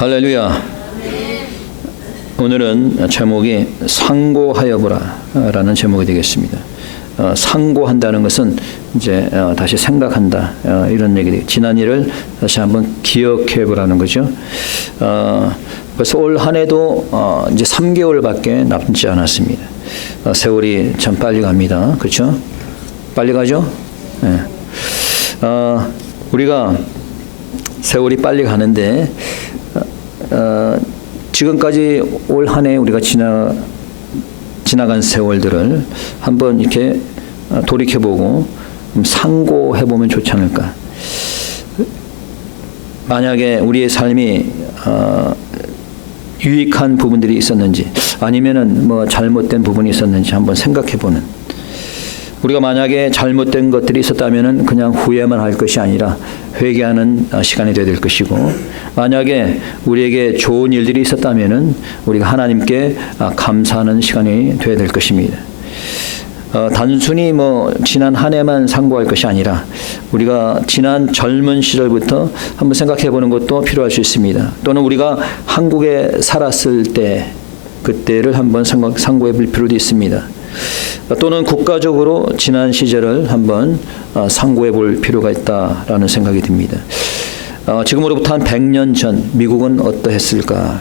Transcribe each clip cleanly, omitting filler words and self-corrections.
할렐루야. 오늘은 제목이 상고하여보라 라는 제목이 되겠습니다. 상고한다는 것은 이제 다시 생각한다 이런 얘기예요. 지난 일을 다시 한번 기억해 보라는 거죠. 그래서 올 한 해도 이제 3개월밖에 남지 않았습니다. 세월이 참 빨리 갑니다. 그렇죠? 빨리 가죠? 네. 우리가 세월이 빨리 가는데 지금까지 올 한 해 우리가 지나간 세월들을 한번 이렇게 돌이켜보고 상고해보면 좋지 않을까. 만약에 우리의 삶이 유익한 부분들이 있었는지 아니면은 뭐 잘못된 부분이 있었는지 한번 생각해보는, 우리가 만약에 잘못된 것들이 있었다면은 그냥 후회만 할 것이 아니라 회개하는 시간이 되어야 될 것이고, 만약에 우리에게 좋은 일들이 있었다면은 우리가 하나님께 감사하는 시간이 되어야 될 것입니다. 단순히 뭐 지난 한 해만 상고할 것이 아니라 우리가 지난 젊은 시절부터 한번 생각해 보는 것도 필요할 수 있습니다. 또는 우리가 한국에 살았을 때 그때를 한번 상고해 볼 필요도 있습니다. 또는 국가적으로 지난 시절을 한번 상고해 볼 필요가 있다라는 생각이 듭니다. 지금으로부터 한 100년 전 미국은 어떠했을까?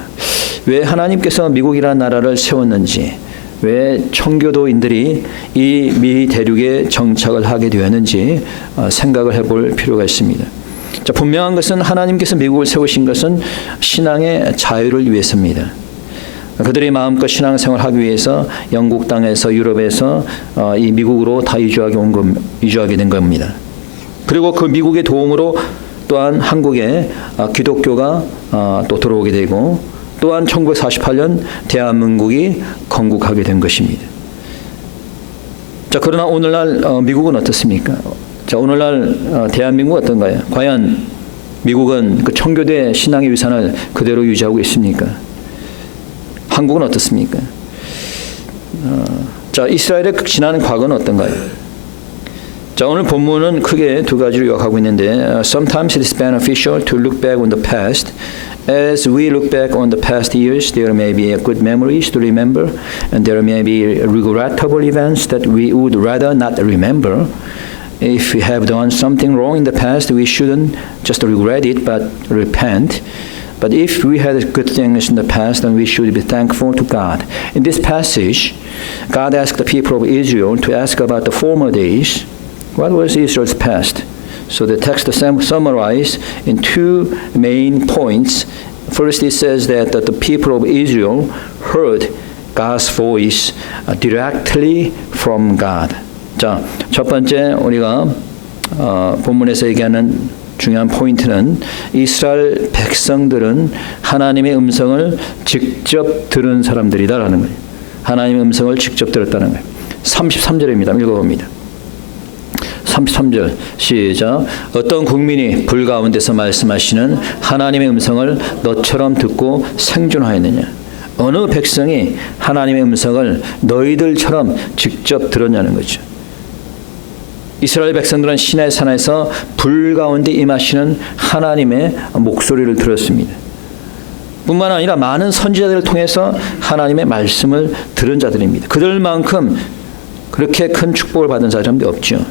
왜 하나님께서 미국이라는 나라를 세웠는지, 왜 청교도인들이 이 미 대륙에 정착을 하게 되었는지 생각을 해볼 필요가 있습니다. 자, 분명한 것은 하나님께서 미국을 세우신 것은 신앙의 자유를 위해서입니다. 그들이 마음껏 신앙생활을 하기 위해서 영국 땅에서 유럽에서 이 미국으로 다 이주하게 된 겁니다. 그리고 그 미국의 도움으로 또한 한국에 기독교가 또 들어오게 되고, 또한 1948년 대한민국이 건국하게 된 것입니다. 자, 그러나 오늘날 미국은 어떻습니까? 자, 오늘날 대한민국은 어떤가요? 과연 미국은 그 청교도의 신앙의 위산을 그대로 유지하고 있습니까? 한국은 어떻습니까? 자, 이스라엘의 지난 과거는 어떤가요? 자, 오늘 본문은 크게 두 가지로 요약하고 있는데, Sometimes it is beneficial to look back on the past. As we look back on the past years, there may be good memories to remember, and there may be regrettable events that we would rather not remember. If we have done something wrong in the past, we shouldn't just regret it, but repent. But if we had good things in the past, then we should be thankful to God. In this passage, God asked the people of Israel to ask about the former days. What was Israel's past? So the text summarized in two main points. First, it says that the people of Israel heard God's voice directly from God. 자, 첫 번째 우리가 본문에서 얘기하는 중요한 포인트는 이스라엘 백성들은 하나님의 음성을 직접 들은 사람들이다라는 거예요. 하나님의 음성을 직접 들었다는 거예요. 33절입니다. 읽어봅니다. 33절 시작. 어떤 국민이 불 가운데서 말씀하시는 하나님의 음성을 너처럼 듣고 생존하였느냐? 어느 백성이 하나님의 음성을 너희들처럼 직접 들었냐는 거죠. 이스라엘 백성들은 시내 산에서 불 가운데 임하시는 하나님의 목소리를 들었습니다. 뿐만 아니라 많은 선지자들을 통해서 하나님의 말씀을 들은 자들입니다. 그들만큼 그렇게 큰 축복을 받은 사람도 없죠.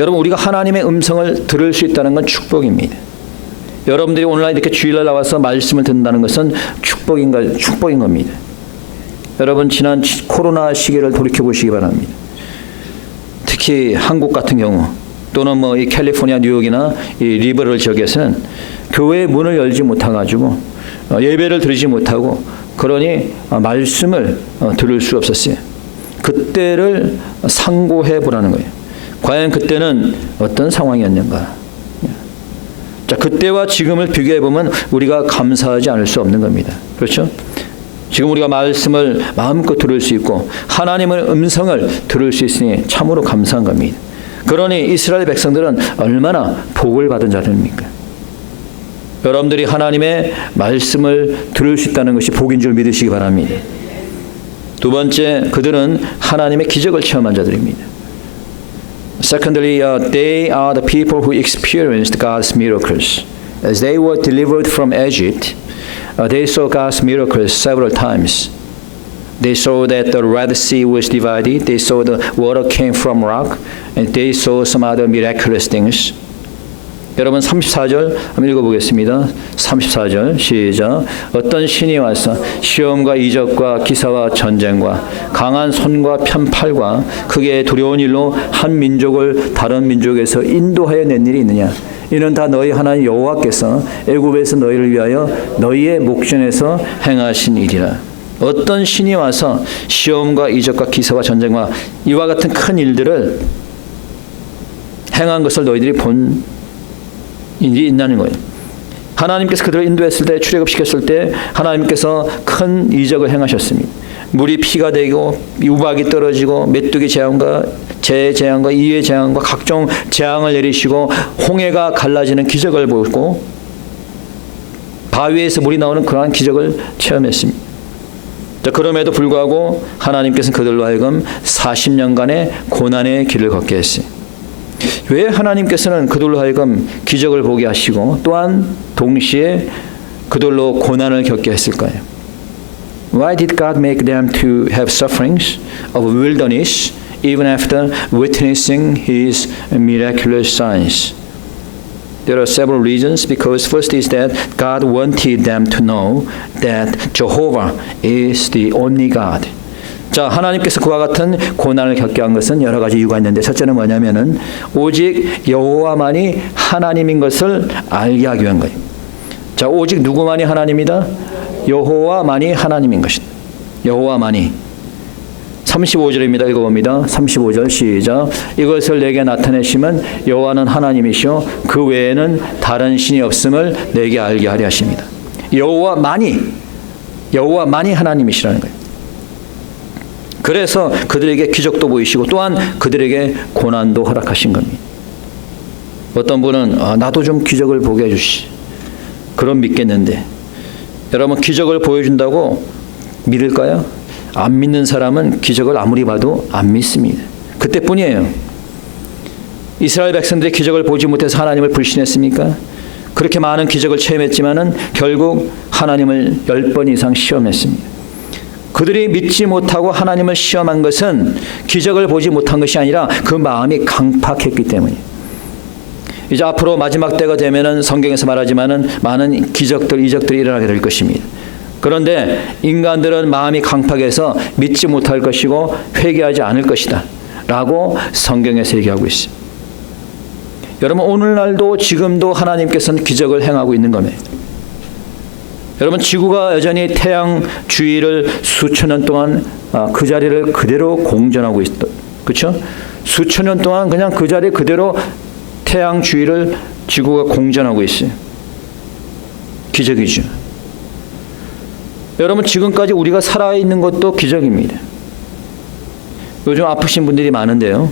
여러분, 우리가 하나님의 음성을 들을 수 있다는 건 축복입니다. 여러분들이 오늘날 이렇게 주일날 나와서 말씀을 듣는다는 것은 축복인 겁니다. 여러분, 지난 코로나 시기를 돌이켜 보시기 바랍니다. 특히 한국 같은 경우, 또는 뭐 이 캘리포니아, 뉴욕이나 이 리버럴 지역에서는 교회의 문을 열지 못해가지고 예배를 드리지 못하고, 그러니 말씀을 들을 수 없었어요. 그때를 상고해 보라는 거예요. 과연 그때는 어떤 상황이었는가? 자, 그때와 지금을 비교해 보면 우리가 감사하지 않을 수 없는 겁니다. 그렇죠? 지금 우리가 말씀을 마음껏 들을 수 있고 하나님의 음성을 들을 수 있으니 참으로 감사한 겁니다. 그러니 이스라엘 백성들은 얼마나 복을 받은 자들입니까? 여러분들이 하나님의 말씀을 들을 수 있다는 것이 복인 줄 믿으시기 바랍니다. 두 번째, 그들은 하나님의 기적을 체험한 자들입니다. Secondly, they are the people who experienced God's miracles. As they were delivered from Egypt, They saw God's miracles several times. They saw that the Red Sea was divided. They saw the water came from rock. And they saw some other miraculous things. 여러분 34절 한번 읽어보겠습니다. 34절 시작. 어떤 신이 와서 시험과 이적과 기사와 전쟁과 강한 손과 편팔과 크게 두려운 일로 한 민족을 다른 민족에서 인도하여 낸 일이 있느냐. 이는 다 너희 하나님 여호와께서 애굽에서 너희를 위하여 너희의 목전에서 행하신 일이라. 어떤 신이 와서 시험과 이적과 기사와 전쟁과 이와 같은 큰 일들을 행한 것을 너희들이 본 일이 있다는 거예요. 하나님께서 그들을 인도했을 때, 출애굽시켰을 때 하나님께서 큰 이적을 행하셨습니다. 물이 피가 되고 우박이 떨어지고 메뚜기 재앙과 재재앙과 이의 재앙과 각종 재앙을 내리시고 홍해가 갈라지는 기적을 보고 바위에서 물이 나오는 그러한 기적을 체험했습니다. 자, 그럼에도 불구하고 하나님께서는 그들로 하여금 40년간의 고난의 길을 걷게 했어요. 왜 하나님께서는 그들로 하여금 기적을 보게 하시고 또한 동시에 그들로 고난을 겪게 했을까요? Why did God make them to have sufferings of wilderness even after witnessing His miraculous signs? There are several reasons. Because first is that God wanted them to know that Jehovah is the only God. 자, 하나님께서 그와 같은 고난을 겪게 한 것은 여러 가지 이유가 있는데 첫째는 뭐냐면은 오직 여호와만이 하나님인 것을 알게 하기 위한 거예요. 자, 오직 누구만이 하나님이다? 여호와만이 하나님인 것이다. 여호와만이. 35절입니다. 읽어봅니다. 35절 시작. 이것을 내게 나타내시면 여호와는 하나님이시오 그 외에는 다른 신이 없음을 내게 알게 하려 하십니다. 여호와만이 하나님이시라는 거예요. 그래서 그들에게 기적도 보이시고 또한 그들에게 고난도 허락하신 겁니다. 어떤 분은 나도 좀 기적을 보게 해주시. 그럼 믿겠는데 여러분 기적을 보여준다고 믿을까요? 안 믿는 사람은 기적을 아무리 봐도 안 믿습니다. 그때뿐이에요. 이스라엘 백성들이 기적을 보지 못해서 하나님을 불신했습니까? 그렇게 많은 기적을 체험했지만은 결국 하나님을 10번 이상 시험했습니다. 그들이 믿지 못하고 하나님을 시험한 것은 기적을 보지 못한 것이 아니라 그 마음이 강팍했기 때문이에요. 이제 앞으로 마지막 때가 되면은 성경에서 말하지만은 많은 기적들, 이적들이 일어나게 될 것입니다. 그런데 인간들은 마음이 강팍해서 믿지 못할 것이고 회개하지 않을 것이다 라고 성경에서 얘기하고 있습니다. 여러분 오늘날도 지금도 하나님께서는 기적을 행하고 있는 겁니다. 여러분 지구가 여전히 태양 주위를 수천 년 동안 그 자리를 그대로 공전하고 있다. 그렇죠? 수천 년 동안 그냥 그 자리 그대로 태양 주위를 지구가 공전하고 있어요. 기적이죠. 여러분 지금까지 우리가 살아있는 것도 기적입니다. 요즘 아프신 분들이 많은데요.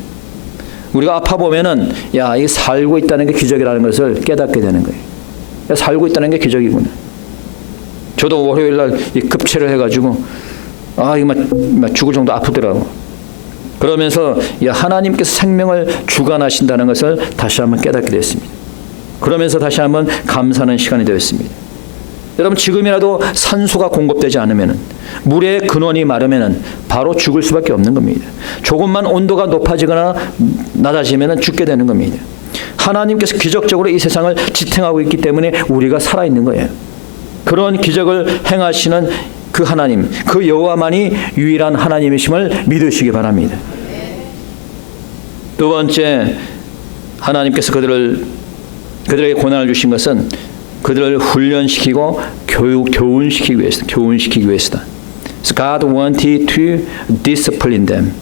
우리가 아파 보면은 야, 이 살고 있다는 게 기적이라는 것을 깨닫게 되는 거예요. 야, 살고 있다는 게 기적이구나. 저도 월요일 날 급체를 해가지고 이거 죽을 정도 아프더라고. 그러면서 하나님께서 생명을 주관하신다는 것을 다시 한번 깨닫게 됐습니다. 그러면서 다시 한번 감사하는 시간이 되었습니다. 여러분 지금이라도 산소가 공급되지 않으면 물의 근원이 마르면 바로 죽을 수밖에 없는 겁니다. 조금만 온도가 높아지거나 낮아지면 죽게 되는 겁니다. 하나님께서 기적적으로 이 세상을 지탱하고 있기 때문에 우리가 살아있는 거예요. 그런 기적을 행하시는 그 하나님, 그 여호와만이 유일한 하나님이심을 믿으시기 바랍니다. 두 번째, 하나님께서 그들에게 고난을 주신 것은 그들을 훈련시키고 교훈시키기 위해서다. So God wanted to discipline them,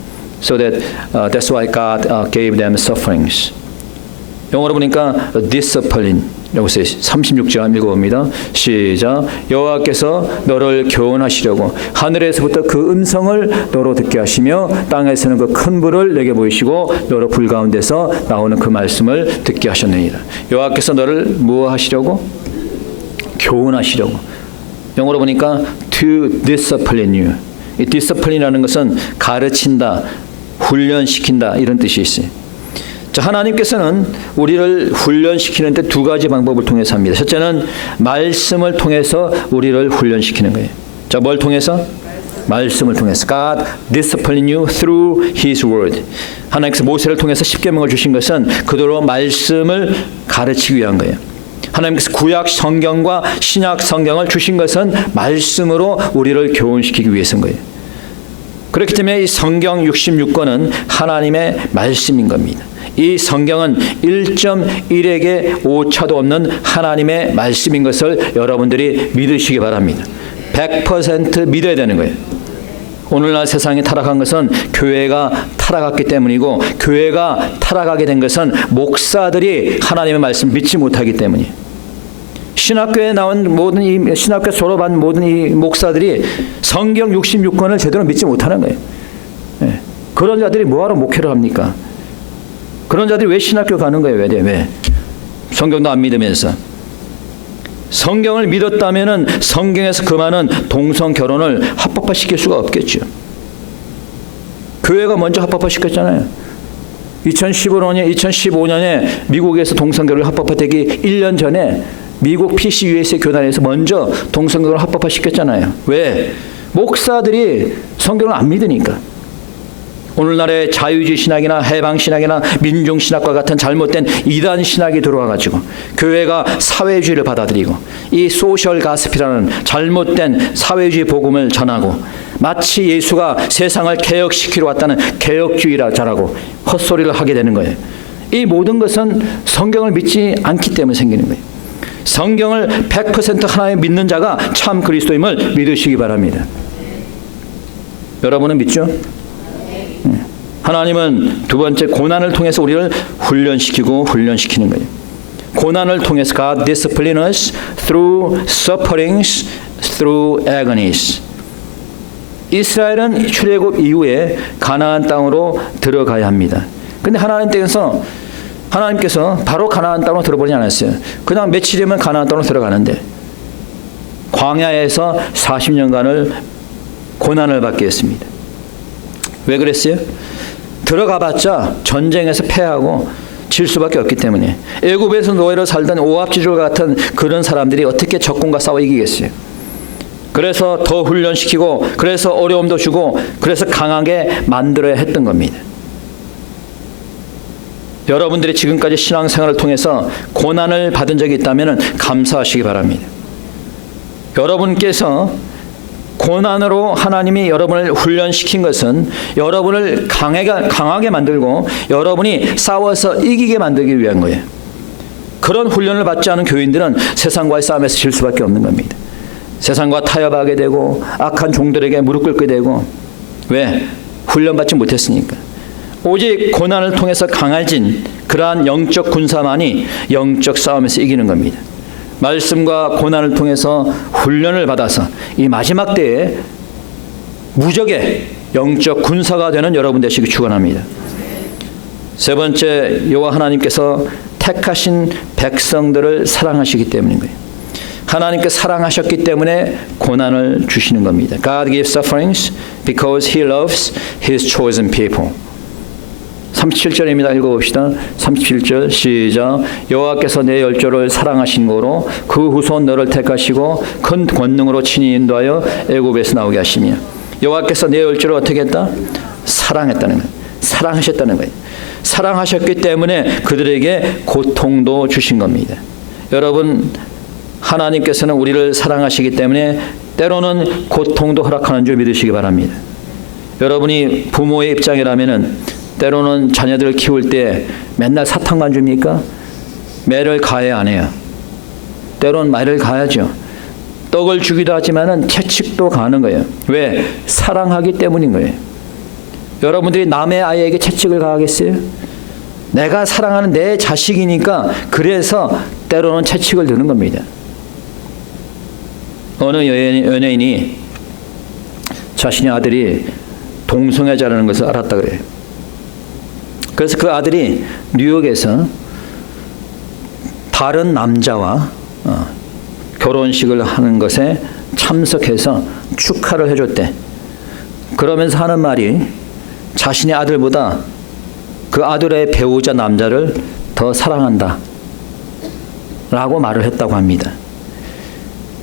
so that that's why God gave them sufferings. 영어로 보니까 discipline라고 써요. 36절 읽어봅니다. 시작. 여호와께서 너를 교훈하시려고 하늘에서부터 그 음성을 너로 듣게 하시며 땅에서는 그 큰 불을 내게 보이시고 너로 불 가운데서 나오는 그 말씀을 듣게 하셨느니라. 여호와께서 너를 뭐 하시려고? 교훈하시려고. 영어로 보니까 to discipline you. 이 discipline이라는 것은 가르친다, 훈련시킨다 이런 뜻이 있어요. 자, 하나님께서는 우리를 훈련시키는데 두 가지 방법을 통해서 합니다. 첫째는 말씀을 통해서 우리를 훈련시키는 거예요. 자, 뭘 통해서? 말씀을 통해서. God discipline you through His word. 하나님께서 모세를 통해서 십계명을 주신 것은 그대로 말씀을 가르치기 위한 거예요. 하나님께서 구약 성경과 신약 성경을 주신 것은 말씀으로 우리를 교훈시키기 위해서인 거예요. 그렇기 때문에 이 성경 66권은 하나님의 말씀인 겁니다. 이 성경은 1.1에게 오차도 없는 하나님의 말씀인 것을 여러분들이 믿으시기 바랍니다. 100% 믿어야 되는 거예요. 오늘날 세상이 타락한 것은 교회가 타락했기 때문이고, 교회가 타락하게 된 것은 목사들이 하나님의 말씀 믿지 못하기 때문이에요. 신학교에 나온 모든 이 신학교 졸업한 모든 이 목사들이 성경 66권을 제대로 믿지 못하는 거예요. 네. 그런 자들이 뭐하러 목회를 합니까? 그런 자들이 왜 신학교 가는 거예요? 왜? 성경도 안 믿으면서. 성경을 믿었다면은 성경에서 그 많은 동성 결혼을 합법화시킬 수가 없겠죠. 교회가 먼저 합법화시켰잖아요. 2015년에 미국에서 동성 결혼이 합법화되기 1년 전에 미국 PCUSA 교단에서 먼저 동성 결혼을 합법화시켰잖아요. 왜? 목사들이 성경을 안 믿으니까. 오늘날의 자유주의 신학이나 해방 신학이나 민중 신학과 같은 잘못된 이단 신학이 들어와가지고 교회가 사회주의를 받아들이고 이 소셜 가스피라는 잘못된 사회주의 복음을 전하고 마치 예수가 세상을 개혁시키러 왔다는 개혁주의라 잘하고 헛소리를 하게 되는 거예요. 이 모든 것은 성경을 믿지 않기 때문에 생기는 거예요. 성경을 100% 하나님 믿는 자가 참 그리스도임을 믿으시기 바랍니다. 여러분은 믿죠? 하나님은 두 번째 고난을 통해서 우리를 훈련시키는 거예요. 고난을 통해서 God discipline us through sufferings, through agonies. 이스라엘은 출애굽 이후에 가나안 땅으로 들어가야 합니다. 근데 하나님께서 바로 가나안 땅으로 들어보지 않았어요. 그냥 며칠이면 가나안 땅으로 들어가는데 광야에서 40년간을 고난을 받게 했습니다. 왜 그랬어요? 들어가봤자 전쟁에서 패하고 질 수밖에 없기 때문에. 애굽에서 노예로 살던 오합지졸 같은 그런 사람들이 어떻게 적군과 싸워 이기겠어요? 그래서 더 훈련시키고, 그래서 어려움도 주고, 그래서 강하게 만들어야 했던 겁니다. 여러분들이 지금까지 신앙생활을 통해서 고난을 받은 적이 있다면 감사하시기 바랍니다. 여러분께서 고난으로 하나님이 여러분을 훈련시킨 것은 여러분을 강하게 만들고 여러분이 싸워서 이기게 만들기 위한 거예요. 그런 훈련을 받지 않은 교인들은 세상과의 싸움에서 질 수밖에 없는 겁니다. 세상과 타협하게 되고 악한 종들에게 무릎 꿇게 되고. 왜? 훈련받지 못했으니까. 오직 고난을 통해서 강해진 그러한 영적 군사만이 영적 싸움에서 이기는 겁니다. 말씀과 고난을 통해서 훈련을 받아서 이 마지막 때에 무적의 영적 군사가 되는 여러분 되시기 축원합니다. 세 번째, 여호와 하나님께서 택하신 백성들을 사랑하시기 때문인 거예요. 하나님께 사랑하셨기 때문에 고난을 주시는 겁니다. God gives sufferings because He loves His chosen people. 37절입니다. 읽어봅시다. 37절 시작. 여호와께서 내 열조를 사랑하신 거로 그 후손 너를 택하시고 큰 권능으로 친히 인도하여 애굽에서 나오게 하시며. 여호와께서 내 열조를 어떻게 했다? 사랑했다는 거예요. 사랑하셨다는 거예요. 사랑하셨기 때문에 그들에게 고통도 주신 겁니다. 여러분, 하나님께서는 우리를 사랑하시기 때문에 때로는 고통도 허락하는 줄 믿으시기 바랍니다. 여러분이 부모의 입장이라면은 때로는 자녀들을 키울 때 맨날 사탕만 줍니까? 매를 가해야 안 해요. 때로는 매를 가야죠. 떡을 주기도 하지만은 채찍도 가는 거예요. 왜? 사랑하기 때문인 거예요. 여러분들이 남의 아이에게 채찍을 가하겠어요? 내가 사랑하는 내 자식이니까 그래서 때로는 채찍을 드는 겁니다. 어느 연예인이 자신의 아들이 동성애자라는 것을 알았다 그래요. 그래서 그 아들이 뉴욕에서 다른 남자와 결혼식을 하는 것에 참석해서 축하를 해줬대. 그러면서 하는 말이 자신의 아들보다 그 아들의 배우자 남자를 더 사랑한다 라고 말을 했다고 합니다.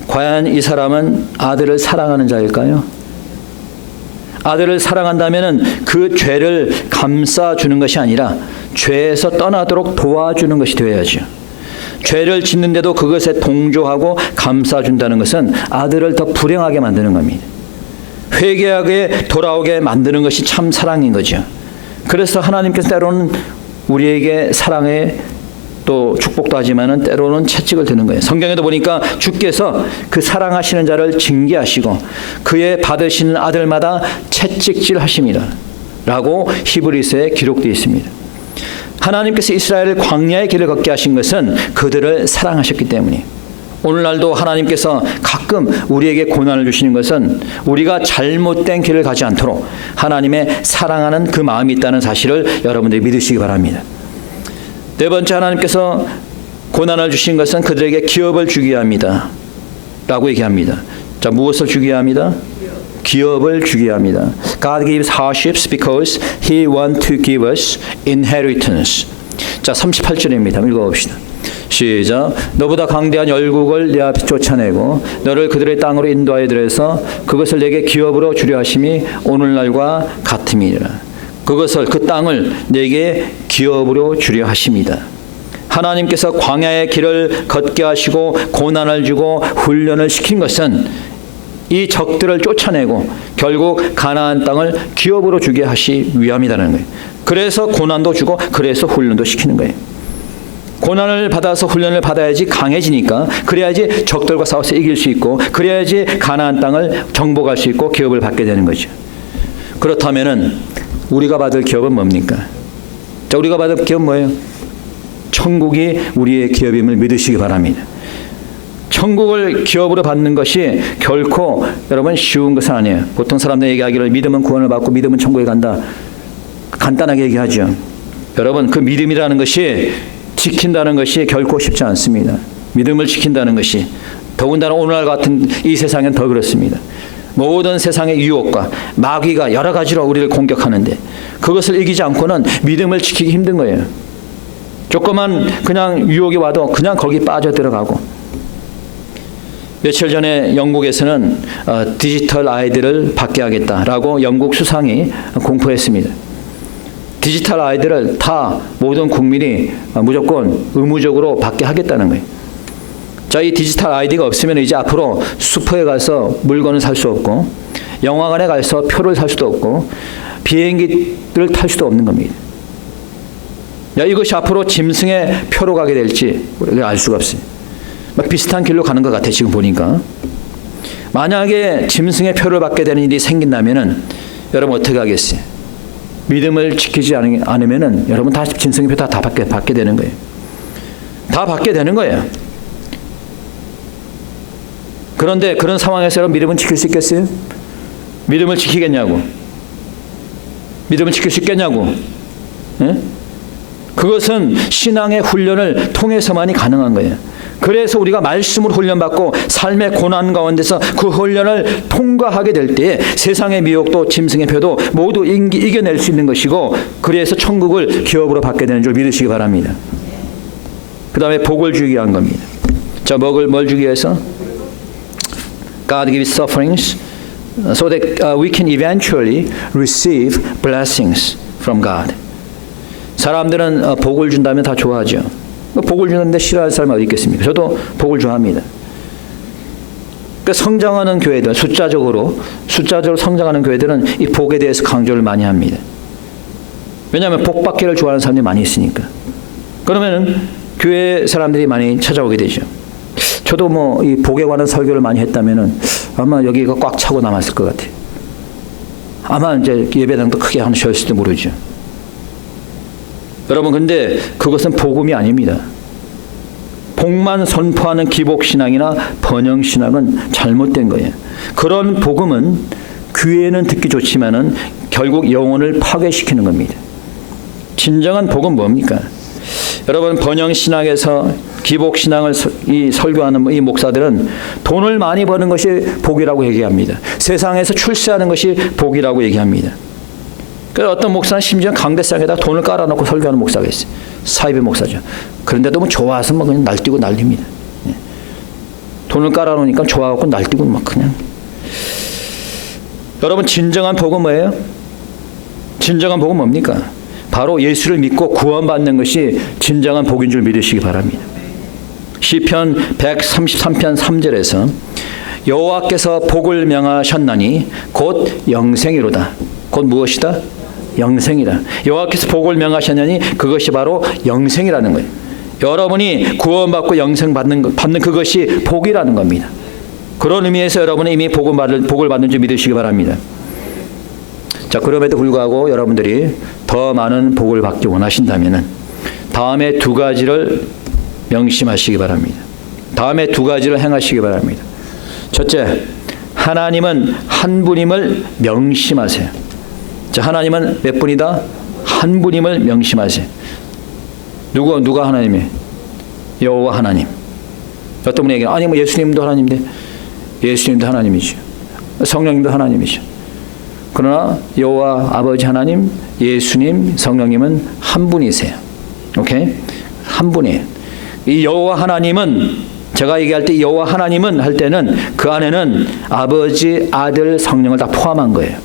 과연 이 사람은 아들을 사랑하는 자일까요? 아들을 사랑한다면 그 죄를 감싸주는 것이 아니라 죄에서 떠나도록 도와주는 것이 되어야죠. 죄를 짓는데도 그것에 동조하고 감싸준다는 것은 아들을 더 불행하게 만드는 겁니다. 회개하게 돌아오게 만드는 것이 참 사랑인 거죠. 그래서 하나님께서 때로는 우리에게 사랑의 또 축복도 하지만은 때로는 채찍을 드는 거예요. 성경에도 보니까 주께서 그 사랑하시는 자를 징계하시고 그의 받으시는 아들마다 채찍질 하십니다 라고 히브리서에 기록되어 있습니다. 하나님께서 이스라엘을 광야의 길을 걷게 하신 것은 그들을 사랑하셨기 때문에, 오늘날도 하나님께서 가끔 우리에게 고난을 주시는 것은 우리가 잘못된 길을 가지 않도록 하나님의 사랑하는 그 마음이 있다는 사실을 여러분들이 믿으시기 바랍니다. 네 번째, 하나님께서 고난을 주신 것은 그들에게 기업을 주게 합니다 라고 얘기합니다. 자, 무엇을 주게 합니다? 기업을 주게 합니다. God gives hardships because He wants to give us inheritance. 자, 38절입니다. 읽어봅시다. 시작. 너보다 강대한 열국을 내 앞에 쫓아내고 너를 그들의 땅으로 인도하여 들여서 그것을 내게 기업으로 주려 하심이 오늘날과 같음이니라. 그것을, 그 땅을 내게 기업으로 주려 하십니다. 하나님께서 광야의 길을 걷게 하시고 고난을 주고 훈련을 시킨 것은 이 적들을 쫓아내고 결국 가나안 땅을 기업으로 주게 하시 위함이라는 거예요. 그래서 고난도 주고 그래서 훈련도 시키는 거예요. 고난을 받아서 훈련을 받아야지 강해지니까, 그래야지 적들과 싸워서 이길 수 있고, 그래야지 가나안 땅을 정복할 수 있고 기업을 받게 되는 거죠. 그렇다면은 우리가 받을 기업은 뭡니까? 자, 우리가 받을 기업은 뭐예요? 천국이 우리의 기업임을 믿으시기 바랍니다. 천국을 기업으로 받는 것이 결코 여러분 쉬운 것은 아니에요. 보통 사람들이 얘기하기를 믿음은 구원을 받고 믿음은 천국에 간다, 간단하게 얘기하죠. 여러분, 그 믿음이라는 것이 지킨다는 것이 결코 쉽지 않습니다. 믿음을 지킨다는 것이, 더군다나 오늘날 같은 이 세상엔 더 그렇습니다. 모든 세상의 유혹과 마귀가 여러 가지로 우리를 공격하는데 그것을 이기지 않고는 믿음을 지키기 힘든 거예요. 조그만 그냥 유혹이 와도 그냥 거기 빠져들어가고. 며칠 전에 영국에서는 디지털 아이들을 받게 하겠다라고 영국 수상이 공포했습니다. 디지털 아이들을 다 모든 국민이 무조건 의무적으로 받게 하겠다는 거예요. 자, 이 디지털 아이디가 없으면 이제 앞으로 슈퍼에 가서 물건을 살 수 없고, 영화관에 가서 표를 살 수도 없고, 비행기를 탈 수도 없는 겁니다. 야, 이것이 앞으로 짐승의 표로 가게 될지 우리가 알 수가 없어요. 비슷한 길로 가는 것 같아요, 지금 보니까. 만약에 짐승의 표를 받게 되는 일이 생긴다면은 여러분 어떻게 하겠어요? 믿음을 지키지 않으면은 여러분 다 짐승의 표 다 받게 되는 거예요. 다 받게 되는 거예요. 그런데 그런 상황에서 여러분 믿음은 지킬 수 있겠어요? 믿음을 지키겠냐고? 믿음을 지킬 수 있겠냐고? 예? 그것은 신앙의 훈련을 통해서만이 가능한 거예요. 그래서 우리가 말씀으로 훈련받고 삶의 고난 가운데서 그 훈련을 통과하게 될 때 세상의 미혹도 짐승의 표도 모두 이겨낼 수 있는 것이고, 그래서 천국을 기업으로 받게 되는 줄 믿으시기 바랍니다. 그 다음에 복을 주기 위한 겁니다. 자, 뭘 주기 위해서? God gives sufferings so that we can eventually receive blessings from God. 사람들은 복을 준다면 다 좋아하죠. 복을 주는데 싫어할 사람이 어디 있겠습니까? 저도 복을 좋아합니다. 그러니까 성장하는 교회들, 숫자적으로 성장하는 교회들은 이 복에 대해서 강조를 많이 합니다. 왜냐하면 복 받기를 좋아하는 사람들이 많이 있으니까. 그러면은 교회 사람들이 많이 찾아오게 되죠. 저도 뭐 이 복에 관한 설교를 많이 했다면은 아마 여기가 꽉 차고 남았을 것 같아요. 아마 이제 예배당도 크게 하는 셨을지도 모르죠. 여러분, 근데 그것은 복음이 아닙니다. 복만 선포하는 기복신앙이나 번영신앙은 잘못된 거예요. 그런 복음은 귀에는 듣기 좋지만은 결국 영혼을 파괴시키는 겁니다. 진정한 복은 뭡니까? 여러분, 번영신앙에서 기복신앙을 설교하는 이 목사들은 돈을 많이 버는 것이 복이라고 얘기합니다. 세상에서 출세하는 것이 복이라고 얘기합니다. 그래서 어떤 목사는 심지어 강대상에다 돈을 깔아놓고 설교하는 목사가 있어요. 사이비 목사죠. 그런데도 뭐 좋아서 뭐 그냥 날뛰고 난립니다. 돈을 깔아놓으니까 좋아갖고 날뛰고 막 그냥. 여러분, 진정한 복은 뭐예요? 진정한 복은 뭡니까? 바로 예수를 믿고 구원받는 것이 진정한 복인 줄 믿으시기 바랍니다. 시편 133편 3절에서 여호와께서 복을 명하셨나니 곧 영생이로다. 곧 무엇이다? 영생이다. 여호와께서 복을 명하셨나니 그것이 바로 영생이라는 거예요. 여러분이 구원받고 영생 받는 그것이 복이라는 겁니다. 그런 의미에서 여러분은 이미 복을 받는 줄 믿으시기 바랍니다. 자, 그럼에도 불구하고 여러분들이 더 많은 복을 받기 원하신다면 다음에 두 가지를 명심하시기 바랍니다. 다음에 두 가지를 행하시기 바랍니다. 첫째, 하나님은 한 분임을 명심하세요. 자, 하나님은 몇 분이다? 한 분임을 명심하세요. 누가 하나님이에요? 여호와 하나님. 어떤 분이 얘기해요. 아니 뭐 예수님도 하나님인데. 예수님도 하나님이죠. 성령님도 하나님이죠. 그러나 여호와 아버지 하나님, 예수님, 성령님은 한 분이세요. 오케이? 한 분이에요. 이 여호와 하나님은, 제가 얘기할 때 여호와 하나님은 할 때는 그 안에는 아버지, 아들, 성령을 다 포함한 거예요.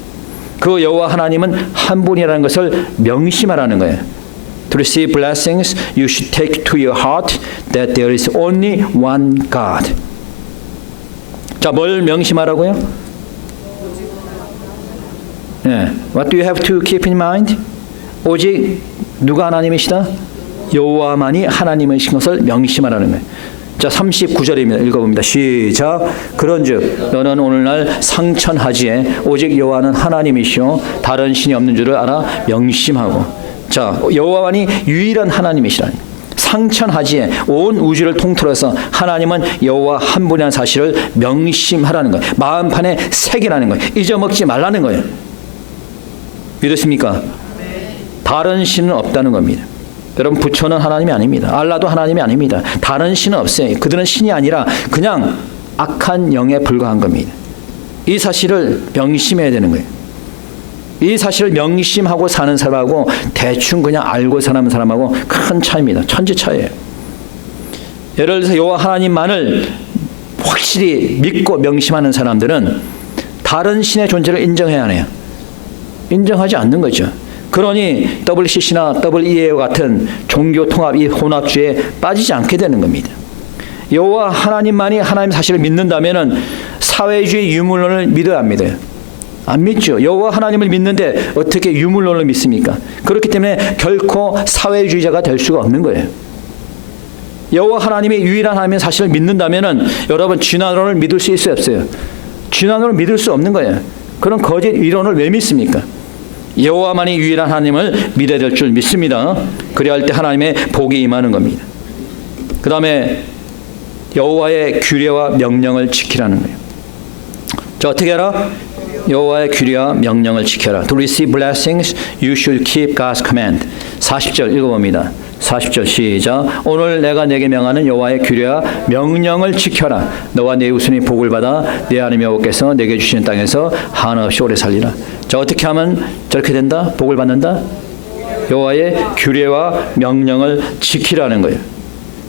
그 여호와 하나님은 한 분이라는 것을 명심하라는 거예요. To receive blessings, you should take to your heart that there is only one God. 자, 뭘 명심하라고요? What do you have to keep in mind? 오직 누가 하나님이시다? 여호와만이 하나님이신 것을 명심하라는 거예요. 자, 39절입니다. 읽어봅니다. 시작. 그런즉 너는 오늘날 상천하지에 오직 여호와는 하나님이시오 다른 신이 없는 줄을 알아 명심하고. 자, 여호와만이 유일한 하나님이시라니. 상천하지에 온 우주를 통틀어서 하나님은 여호와 한 분이라는 사실을 명심하라는 거예요. 마음판에 새기라는 거예요. 잊어먹지 말라는 거예요. 믿으십니까? 다른 신은 없다는 겁니다. 여러분, 부처는 하나님이 아닙니다. 알라도 하나님이 아닙니다. 다른 신은 없어요. 그들은 신이 아니라 그냥 악한 영에 불과한 겁니다. 이 사실을 명심해야 되는 거예요. 이 사실을 명심하고 사는 사람하고 대충 그냥 알고 사는 사람하고 큰 차이입니다. 천지 차이예요. 예를 들어서 여호와 하나님만을 확실히 믿고 명심하는 사람들은 다른 신의 존재를 인정해야 하네요. 인정하지 않는 거죠. 그러니 WCC나 WEA와 같은 종교 통합 이 혼합주의에 빠지지 않게 되는 겁니다. 여호와 하나님만이 하나님 사실을 믿는다면은 사회주의 유물론을 믿어야 합니다. 안 믿죠. 여호와 하나님을 믿는데 어떻게 유물론을 믿습니까? 그렇기 때문에 결코 사회주의자가 될 수가 없는 거예요. 여호와 하나님이 유일한 하나님의 사실을 믿는다면은 여러분 진화론을 믿을 수 있어요, 없어요? 진화론을 믿을 수 없는 거예요. 그런 거짓 이론을 왜 믿습니까? 여호와만이 유일한 하나님을 믿어야 될 줄 믿습니다. 그래야 할 때 하나님의 복이 임하는 겁니다. 그 다음에 여호와의 규례와 명령을 지키라는 거예요. 자, 어떻게 하라? 여호와의 규례와 명령을 지켜라. To receive blessings, you should keep God's command. 40절 읽어봅니다. 40절 시작. 오늘 내가 내게 명하는 여호와의 규례와 명령을 지켜라. 너와 네 후손이 복을 받아 내 하나님 여호와께서 내게 주시는 땅에서 한없이 오래 살리라. 자, 어떻게 하면 저렇게 된다? 복을 받는다? 여호와의 규례와 명령을 지키라는 거예요.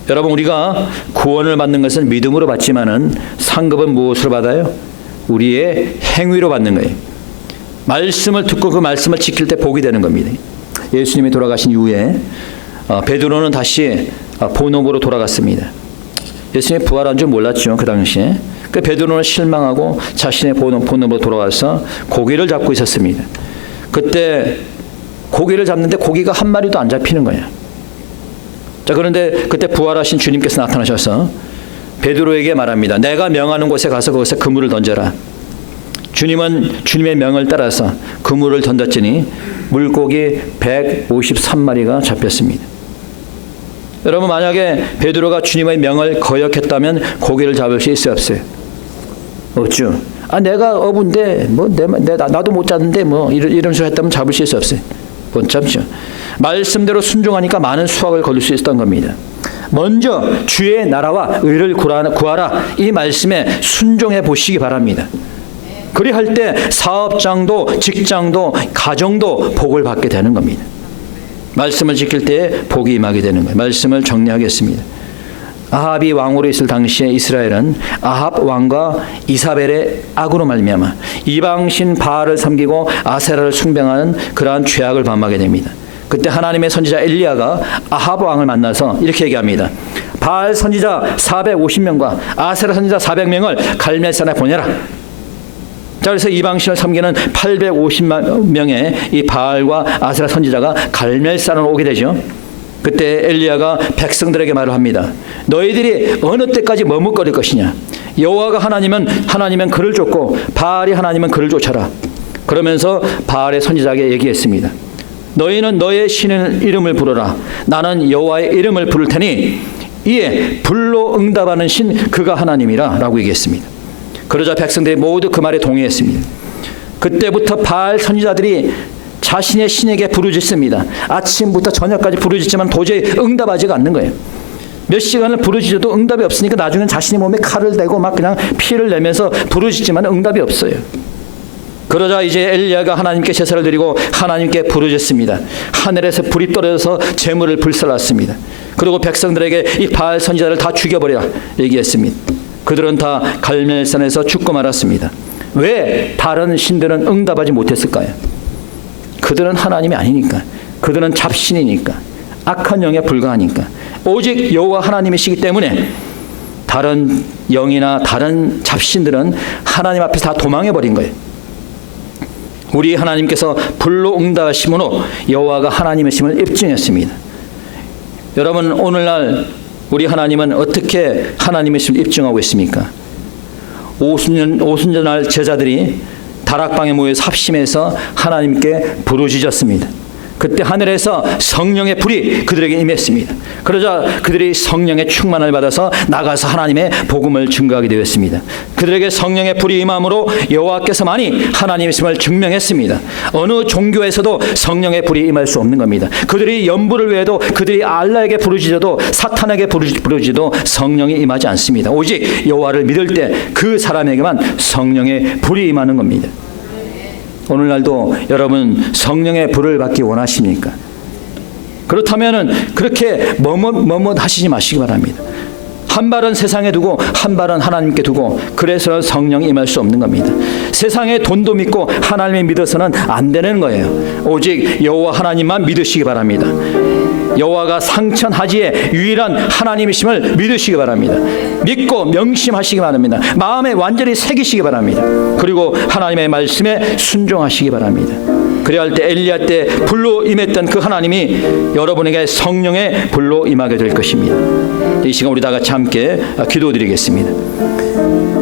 여러분, 우리가 구원을 받는 것은 믿음으로 받지만은 상급은 무엇으로 받아요? 우리의 행위로 받는 거예요. 말씀을 듣고 그 말씀을 지킬 때 복이 되는 겁니다. 예수님이 돌아가신 이후에 베드로는 다시 본업으로 돌아갔습니다. 예수님이 부활한 줄 몰랐죠, 그 당시에. 그 베드로는 실망하고 자신의 본업으로 돌아가서 고기를 잡고 있었습니다. 그때 고기를 잡는데 고기가 한 마리도 안 잡히는 거예요. 자, 그런데 그때 부활하신 주님께서 나타나셔서 베드로에게 말합니다. 내가 명하는 곳에 가서 거기서 그물을 던져라. 주님은 주님의 명을 따라서 그물을 던졌더니 물고기 153마리가 잡혔습니다. 여러분, 만약에 베드로가 주님의 명을 거역했다면 고기를 잡을 수 있어요, 없어요? 없죠. 내가 어부인데 나도 못 잡는데 이런 식으로 했다면 잡을 수 있어요, 없어요? 못 잡죠. 말씀대로 순종하니까 많은 수확을 거둘 수 있었던 겁니다. 먼저 주의 나라와 의를 구하라. 이 말씀에 순종해 보시기 바랍니다. 그리할 때 사업장도 직장도 가정도 복을 받게 되는 겁니다. 말씀을 지킬 때 복이 임하게 되는 거예요. 말씀을 정리하겠습니다. 아합이 왕으로 있을 당시에 이스라엘은 아합 왕과 이사벨의 악으로 말미암아 이방신 바알을 섬기고 아세라를 숭배하는 그러한 죄악을 범하게 됩니다. 그때 하나님의 선지자 엘리야가 아합 왕을 만나서 이렇게 얘기합니다. 바알 선지자 450명과 아세라 선지자 400명을 갈멜산에 보내라. 자, 그래서 이방신을 섬기는 850만 명의 이 바알과 아세라 선지자가 갈멜산으로 오게 되죠. 그때 엘리야가 백성들에게 말을 합니다. 너희들이 어느 때까지 머뭇거릴 것이냐? 여호와가 하나님은 그를 쫓고 바알이 하나님은 그를 쫓아라. 그러면서 바알의 선지자에게 얘기했습니다. 너희는 너의 신의 이름을 부르라. 나는 여호와의 이름을 부를 테니 이에 불로 응답하는 신 그가 하나님이라 라고 얘기했습니다. 그러자 백성들이 모두 그 말에 동의했습니다. 그때부터 바알 선지자들이 자신의 신에게 부르짖습니다. 아침부터 저녁까지 부르짖지만 도저히 응답하지가 않는 거예요. 몇 시간을 부르짖어도 응답이 없으니까 나중엔 자신의 몸에 칼을 대고 막 그냥 피를 내면서 부르짖지만 응답이 없어요. 그러자 이제 엘리야가 하나님께 제사를 드리고 하나님께 부르짖습니다. 하늘에서 불이 떨어져서 재물을 불살랐습니다. 그리고 백성들에게 이 바알 선지자를 다 죽여버리라 얘기했습니다. 그들은 다 갈멜산에서 죽고 말았습니다. 왜 다른 신들은 응답하지 못했을까요? 그들은 하나님이 아니니까. 그들은 잡신이니까. 악한 영에 불과하니까. 오직 여호와 하나님이시기 때문에 다른 영이나 다른 잡신들은 하나님 앞에서 다 도망해버린 거예요. 우리 하나님께서 불로 응답하심으로 여호와가 하나님이심을 입증했습니다. 여러분, 오늘날 우리 하나님은 어떻게 하나님이심을 입증하고 있습니까? 오순절 제자들이 다락방에 모여서 합심해서 하나님께 부르짖었습니다. 그때 하늘에서 성령의 불이 그들에게 임했습니다. 그러자 그들이 성령의 충만을 받아서 나가서 하나님의 복음을 증거하게 되었습니다. 그들에게 성령의 불이 임함으로 여호와께서만이 하나님이심을 증명했습니다. 어느 종교에서도 성령의 불이 임할 수 없는 겁니다. 그들이 연부를 외에도 그들이 알라에게 부르짖어도 사탄에게 부르짖어도 성령이 임하지 않습니다. 오직 여호와를 믿을 때 그 사람에게만 성령의 불이 임하는 겁니다. 오늘날도 여러분 성령의 불을 받기 원하십니까? 그렇다면 그렇게 머뭇하시지 마시기 바랍니다. 한 발은 세상에 두고 한 발은 하나님께 두고, 그래서 성령이 임할 수 없는 겁니다. 세상의 돈도 믿고 하나님을 믿어서는 안 되는 거예요. 오직 여호와 하나님만 믿으시기 바랍니다. 여호와가 상천하지의 유일한 하나님이심을 믿으시기 바랍니다. 믿고 명심하시기 바랍니다. 마음에 완전히 새기시기 바랍니다. 그리고 하나님의 말씀에 순종하시기 바랍니다. 그래야 할 때 엘리야 때 불로 임했던 그 하나님이 여러분에게 성령의 불로 임하게 될 것입니다. 이 시간 우리 다 같이 함께 기도드리겠습니다.